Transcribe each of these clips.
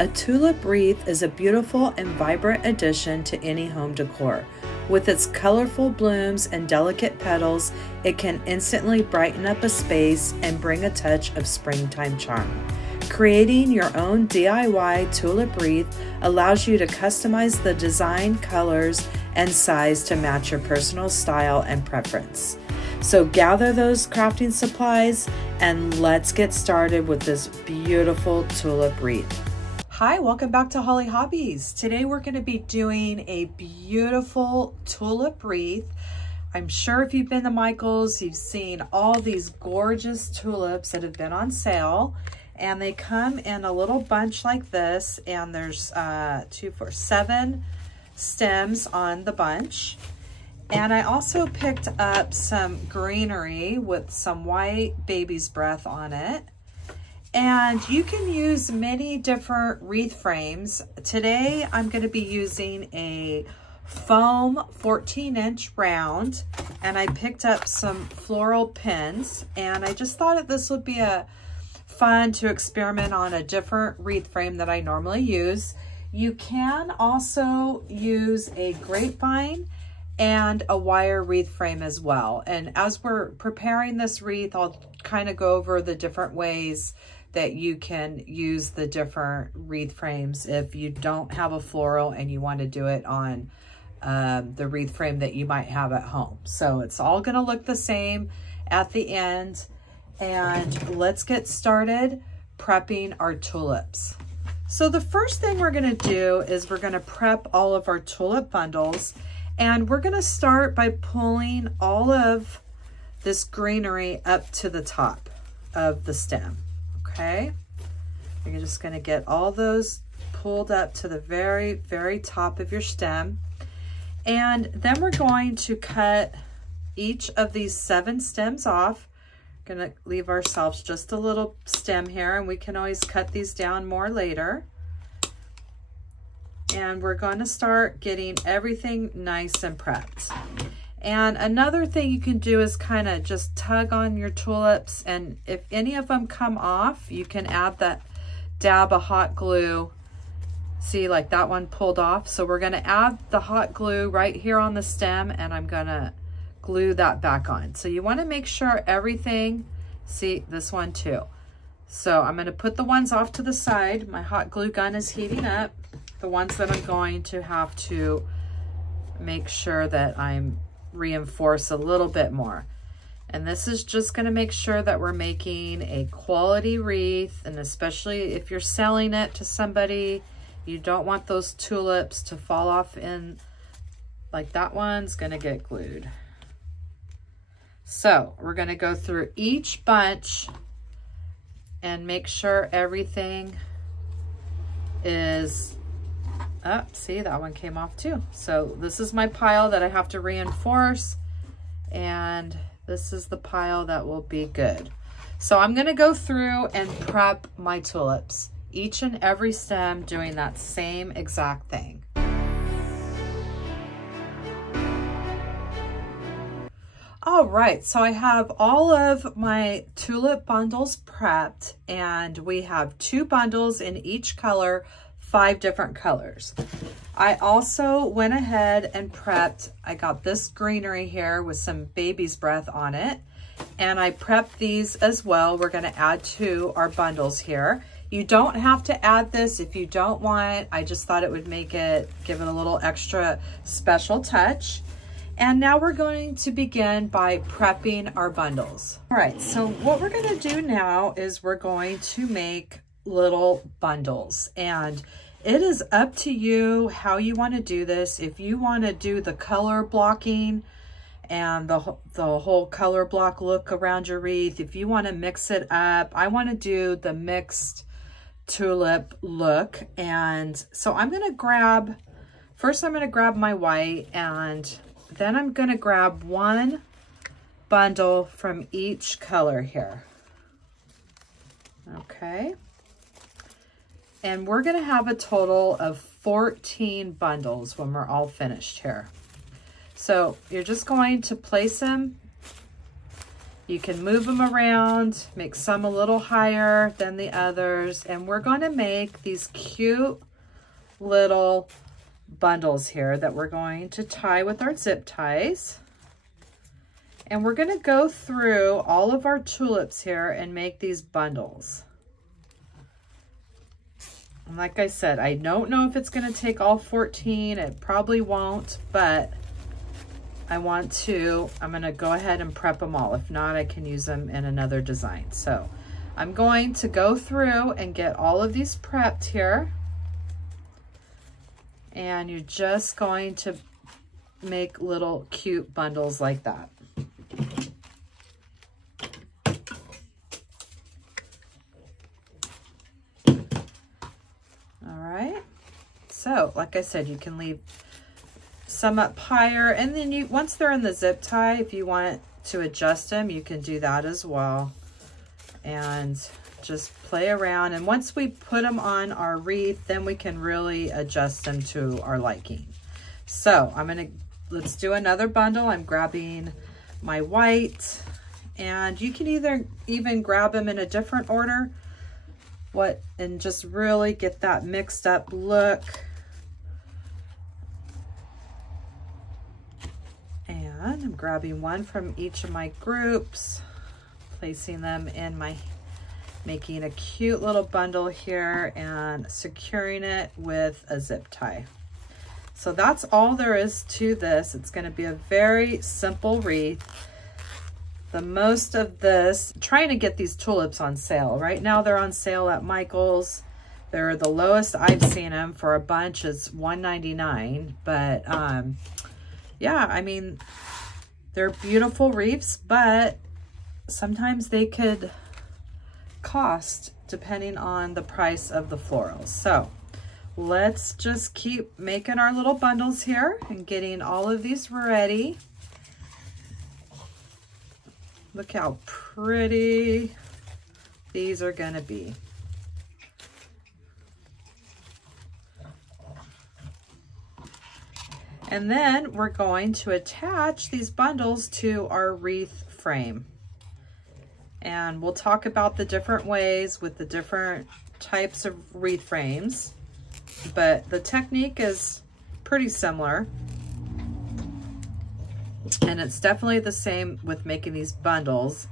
A tulip wreath is a beautiful and vibrant addition to any home decor. With its colorful blooms and delicate petals, it can instantly brighten up a space and bring a touch of springtime charm. Creating your own DIY tulip wreath allows you to customize the design, colors, and size to match your personal style and preference. So gather those crafting supplies and let's get started with this beautiful tulip wreath. Hi, welcome back to Holly Hobbies. Today we're going to be doing a beautiful tulip wreath. I'm sure if you've been to Michael's, you've seen all these gorgeous tulips that have been on sale. And they come in a little bunch like this, and there's 7 stems on the bunch. And I also picked up some greenery with some white baby's breath on it. And you can use many different wreath frames. Today, I'm going to be using a foam 14-inch round, and I picked up some floral pins, and I just thought that this would be a fun to experiment on a different wreath frame that I normally use. You can also use a grapevine and a wire wreath frame as well. And as we're preparing this wreath, I'll kind of go over the different ways that you can use the different wreath frames if you don't have a floral and you want to do it on the wreath frame that you might have at home. So it's all going to look the same at the end. And let's get started prepping our tulips. So the first thing we're going to do is we're going to prep all of our tulip bundles, and we're going to start by pulling all of this greenery up to the top of the stem. Okay, you're just going to get all those pulled up to the very, very top of your stem. And then we're going to cut each of these 7 stems off. Going to leave ourselves just a little stem here, and we can always cut these down more later. And we're going to start getting everything nice and prepped. And another thing you can do is kind of just tug on your tulips, and if any of them come off, you can add that dab of hot glue. See, like that one pulled off. So we're going to add the hot glue right here on the stem, and I'm going to glue that back on. So you want to make sure everything, see this one too. So I'm going to put the ones off to the side. My hot glue gun is heating up. The ones that I'm going to have to make sure that I'm reinforce a little bit more. And this is just going to make sure that we're making a quality wreath, and especially if you're selling it to somebody, you don't want those tulips to fall off in, like that one's going to get glued. So we're going to go through each bunch and make sure everything is up. See, that one came off too. So this is my pile that I have to reinforce, and this is the pile that will be good. So I'm going to go through and prep my tulips, each and every stem doing that same exact thing. All right, so I have all of my tulip bundles prepped, and we have 2 bundles in each color, 5 different colors. I also went ahead and prepped, I got this greenery here with some baby's breath on it, and I prepped these as well. We're going to add to our bundles here. You don't have to add this if you don't want. I just thought it would make it, give it a little extra special touch. And now we're going to begin by prepping our bundles. All right, so what we're going to do now is we're going to make little bundles, and it is up to you how you want to do this. If you want to do the color blocking and the whole color block look around your wreath, if you want to mix it up, I want to do the mixed tulip look. And so I'm going to grab, first I'm going to grab my white, and then I'm going to grab 1 bundle from each color here. Okay. And we're going to have a total of 14 bundles when we're all finished here. So you're just going to place them You can move them around, make some a little higher than the others, and we're going to make these cute little bundles here that we're going to tie with our zip ties. And we're going to go through all of our tulips here and make these bundles. And like I said, I don't know if it's going to take all 14. It probably won't, but I'm going to go ahead and prep them all. If not, I can use them in another design. So I'm going to go through and get all of these prepped here. And you're just going to make little cute bundles like that. All right. So, like I said, you can leave some up higher, and then once they're in the zip tie, if you want to adjust them, you can do that as well. And just play around, and once we put them on our wreath, then we can really adjust them to our liking. So let's do another bundle. I'm grabbing my white, and you can even grab them in a different order, and just really get that mixed up look. And I'm grabbing one from each of my groups, placing them in making a cute little bundle here and securing it with a zip tie. So that's all there is to this. It's going to be a very simple wreath. The most of this, trying to get these tulips on sale. Right now they're on sale at Michael's. They're the lowest I've seen them for a bunch is $1.99. But yeah, I mean, they're beautiful wreaths, but sometimes they could cost depending on the price of the florals. So let's just keep making our little bundles here and getting all of these ready. Look how pretty these are going to be. And then we're going to attach these bundles to our wreath frame. And we'll talk about the different ways with the different types of wreath frames, but the technique is pretty similar. And it's definitely the same with making these bundles,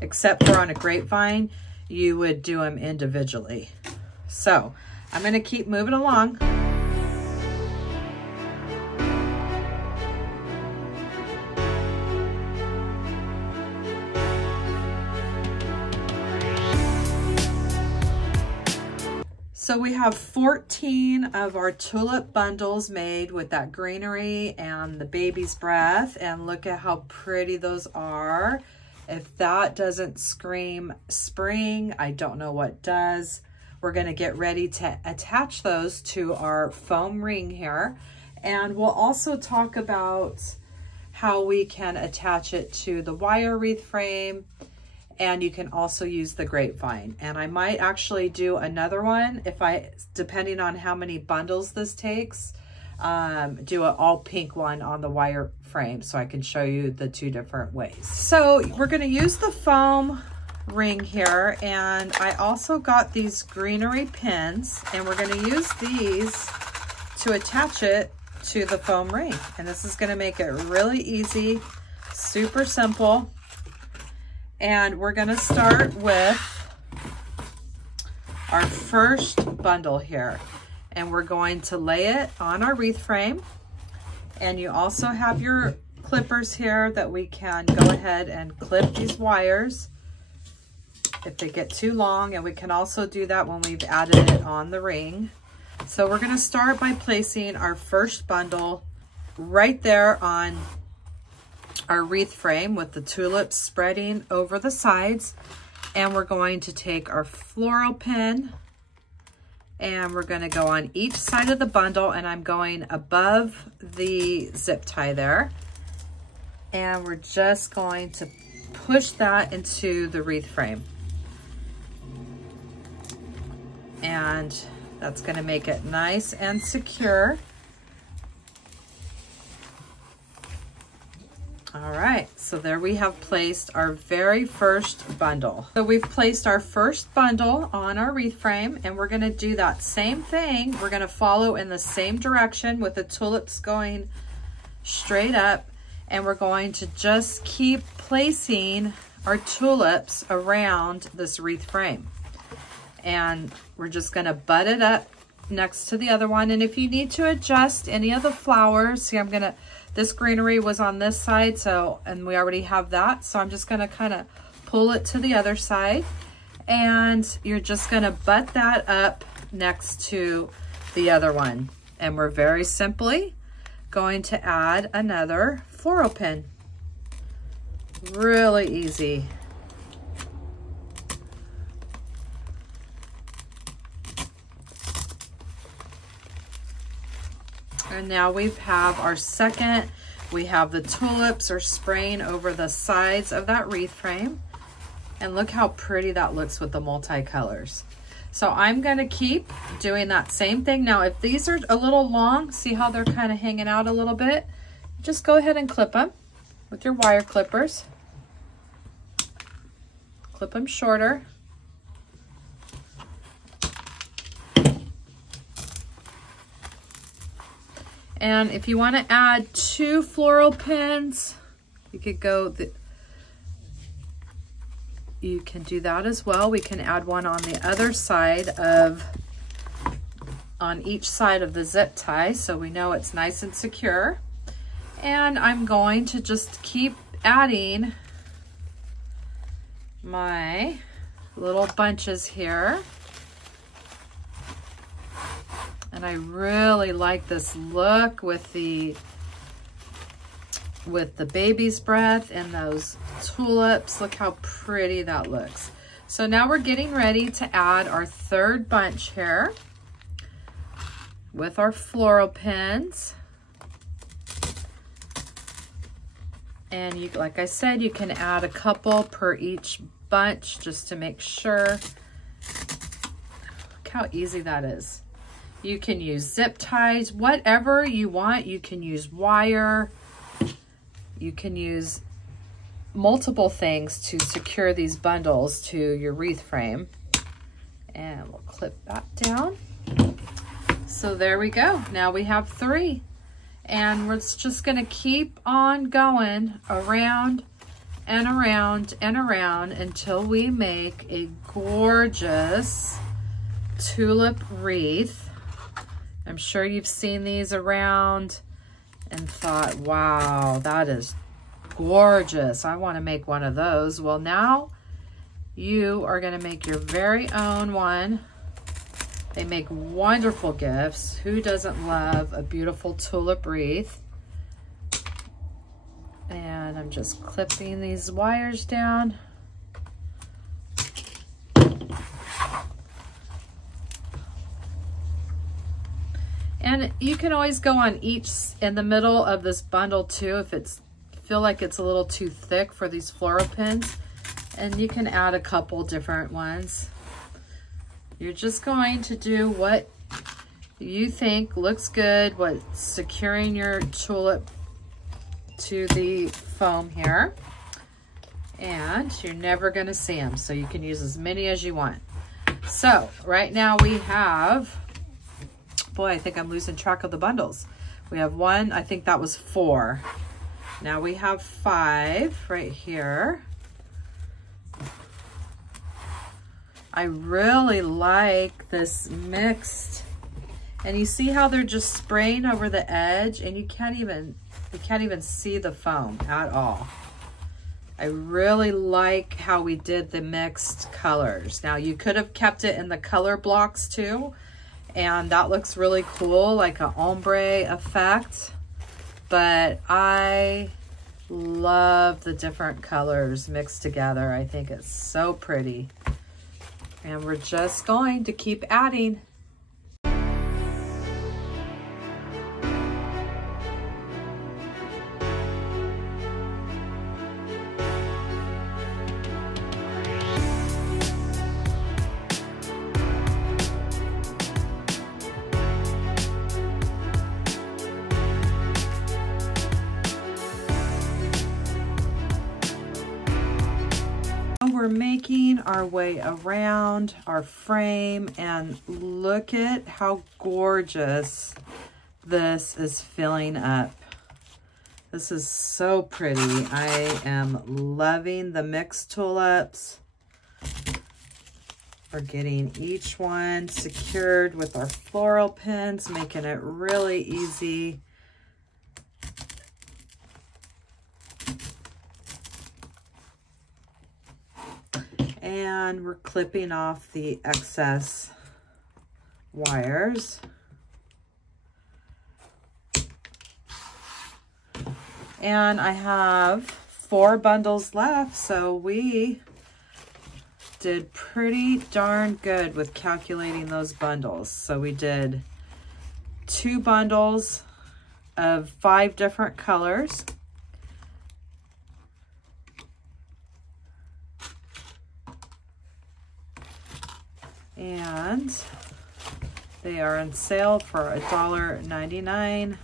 except for on a grapevine, you would do them individually. So I'm going to keep moving along. So we have 14 of our tulip bundles made with that greenery and the baby's breath, and look at how pretty those are. If that doesn't scream spring, I don't know what does. We're going to get ready to attach those to our foam ring here, and we'll also talk about how we can attach it to the wire wreath frame. And you can also use the grapevine. And I might actually do another one depending on how many bundles this takes, do an all pink one on the wire frame so I can show you the two different ways. So we're going to use the foam ring here, and I also got these greenery pins, and we're going to use these to attach it to the foam ring. And this is going to make it really easy, super simple. And we're going to start with our first bundle here. And we're going to lay it on our wreath frame. And you also have your clippers here that we can go ahead and clip these wires if they get too long. And we can also do that when we've added it on the ring. So we're going to start by placing our first bundle right there on our wreath frame with the tulips spreading over the sides. And we're going to take our floral pin and we're going to go on each side of the bundle, and I'm going above the zip tie there, and we're just going to push that into the wreath frame, and that's going to make it nice and secure. All right, so there we have placed our very first bundle. So we've placed our first bundle on our wreath frame, and we're gonna do that same thing. We're gonna follow in the same direction with the tulips going straight up, and we're going to just keep placing our tulips around this wreath frame. And we're just gonna butt it up next to the other one. And if you need to adjust any of the flowers, see, this greenery was on this side, so, and we already have that. So I'm just gonna kind of pull it to the other side, and you're just gonna butt that up next to the other one. And we're very simply going to add another floral pin. Really easy. And now we have our second. We have the tulips are spraying over the sides of that wreath frame. And look how pretty that looks with the multicolors. So I'm gonna keep doing that same thing. Now, if these are a little long, see how they're kind of hanging out a little bit? Just go ahead and clip them with your wire clippers. Clip them shorter. And if you want to add 2 floral pins, you could you can do that as well. We can add one on the other side on each side of the zip tie, so we know it's nice and secure. And I'm going to just keep adding my little bunches here. And I really like this look with the baby's breath and those tulips. Look how pretty that looks. So now we're getting ready to add our third bunch here with our floral pins. And you, like I said, you can add a couple per each bunch just to make sure. Look how easy that is. You can use zip ties, whatever you want. You can use wire. You can use multiple things to secure these bundles to your wreath frame. And we'll clip that down. So there we go. Now we have 3. And we're just gonna keep on going around and around and around until we make a gorgeous tulip wreath. I'm sure you've seen these around and thought, wow, that is gorgeous. I want to make one of those. Well, now you are going to make your very own one. They make wonderful gifts. Who doesn't love a beautiful tulip wreath? And I'm just clipping these wires down. And you can always go on each in the middle of this bundle too if feel like it's a little too thick for these floral pins, and you can add a couple different ones. You're just going to do what you think looks good, what's securing your tulip to the foam here, and you're never going to see them, so you can use as many as you want. So right now we have, boy, I think I'm losing track of the bundles. We have 1, I think that was 4. Now we have 5 right here. I really like this mixed, and you see how they're just spraying over the edge, and you can't even see the foam at all. I really like how we did the mixed colors. Now you could have kept it in the color blocks too, and that looks really cool, like an ombre effect. But I love the different colors mixed together. I think it's so pretty. And we're just going to keep adding. we're making our way around our frame, and look at how gorgeous this is filling up. This is so pretty. I am loving the mixed tulips. We're getting each one secured with our floral pins, making it really easy. And we're clipping off the excess wires. And I have 4 bundles left, so we did pretty darn good with calculating those bundles. So we did 2 bundles of 5 different colors. And they are on sale for $1.99.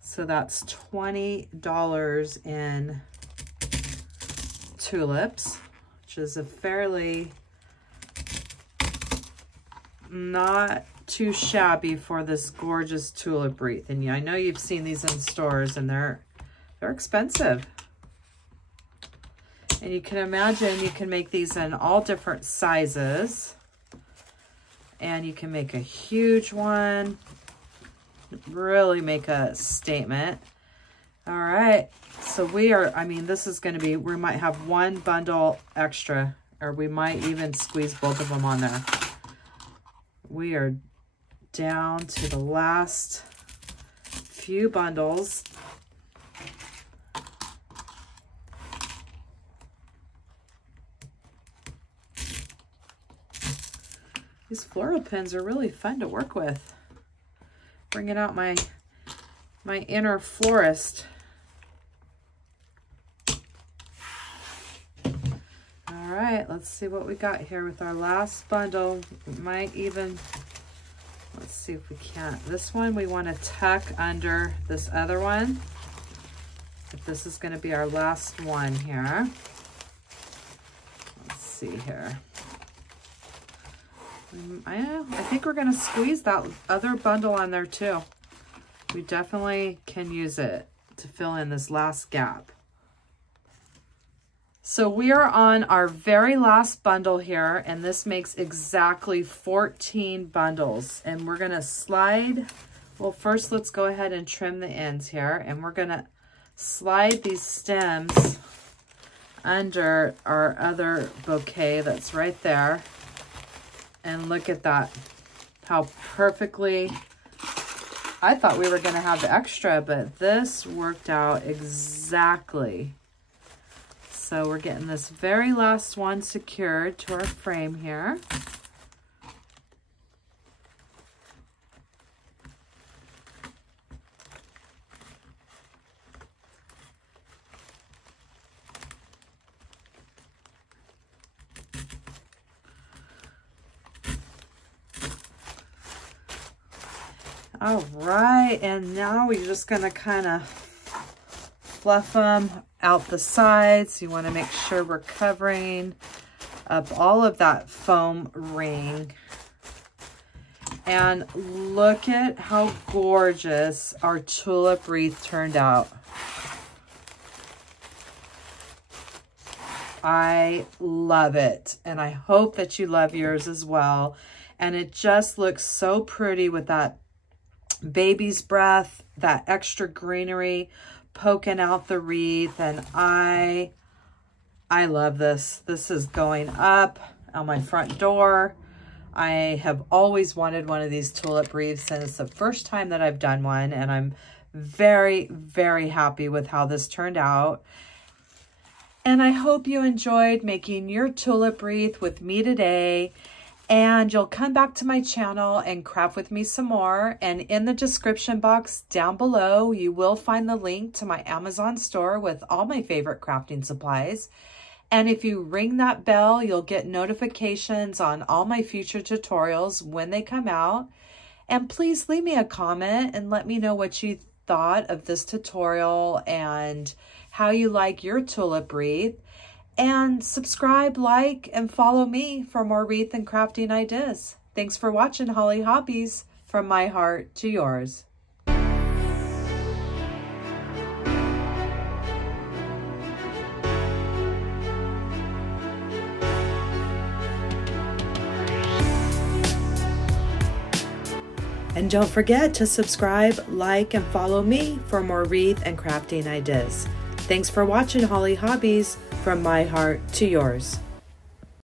So that's $20 in tulips, which is a fairly not too shabby for this gorgeous tulip wreath. And I know you've seen these in stores, and they're expensive. And you can imagine you can make these in all different sizes. And you can make a huge one, really make a statement. All right, so we are, I mean, this is going to be, we might have 1 bundle extra, or we might even squeeze both of them on there. We are down to the last few bundles. These floral pins are really fun to work with. Bringing out my inner florist. All right, let's see what we got here with our last bundle. We might even, let's see if we can't. This one we want to tuck under this other one. If this is going to be our last one here. Let's see here. I think we're going to squeeze that other bundle on there too. We definitely can use it to fill in this last gap. So we are on our very last bundle here, and this makes exactly 14 bundles. And we're going to slide, well, first let's go ahead and trim the ends here, and we're going to slide these stems under our other bouquet that's right there. And look at that, how perfectly, I thought we were going to have extra, but this worked out exactly. So we're getting this very last one secured to our frame here. All right, and now we're just gonna kind of fluff them out the sides. You wanna make sure we're covering up all of that foam ring. And look at how gorgeous our tulip wreath turned out. I love it, and I hope that you love yours as well. And it just looks so pretty with that baby's breath, that extra greenery poking out the wreath. And I love this. This is going up on my front door. I have always wanted one of these tulip wreaths, and it's the first time that I've done one, and I'm very, very happy with how this turned out. And I hope you enjoyed making your tulip wreath with me today. And you'll come back to my channel and craft with me some more. And in the description box down below, you will find the link to my Amazon store with all my favorite crafting supplies. And if you ring that bell, you'll get notifications on all my future tutorials when they come out. And please leave me a comment and let me know what you thought of this tutorial and how you like your tulip wreath. And subscribe, like, and follow me for more wreath and crafting ideas. Thanks for watching Holly Hobbies, from my heart to yours. And don't forget to subscribe, like, and follow me for more wreath and crafting ideas. Thanks for watching Holly Hobbies, from my heart to yours.